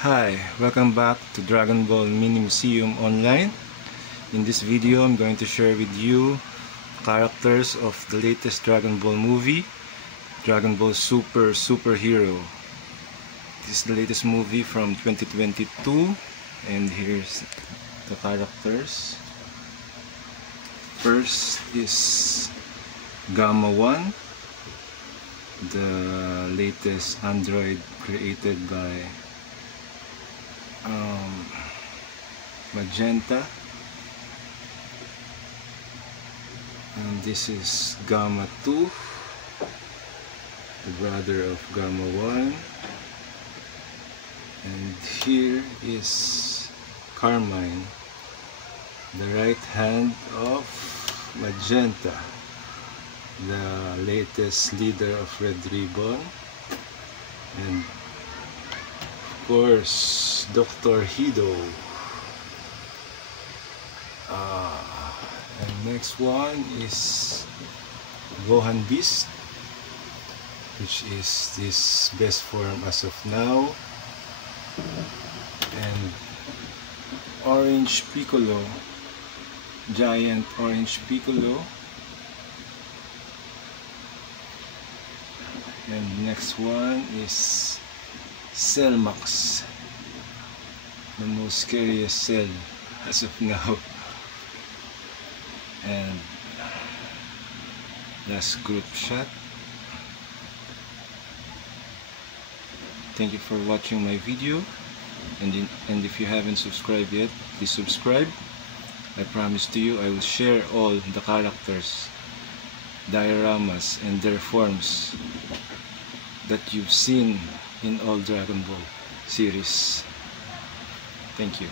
Hi, welcome back to Dragon Ball Mini Museum Online. In this video, I'm going to share with you characters of the latest Dragon Ball movie, Dragon Ball Super Superhero. This is the latest movie from 2022, and here's the characters. First is Gamma 1, the latest android created by Magenta, and this is Gamma 2, the brother of Gamma 1, and here is Carmine, the right hand of Magenta, the latest leader of Red Ribbon, and of course Dr. Hido. And next one is Gohan Beast, which is this best form as of now, and Orange Piccolo, giant Orange Piccolo. And next one is Cellmax, the most scariest cell as of now. And last group shot. Thank you for watching my video, and if you haven't subscribed yet, please subscribe. I promise to you I will share all the characters, dioramas, and their forms that you've seen in all Dragon Ball series. Thank you.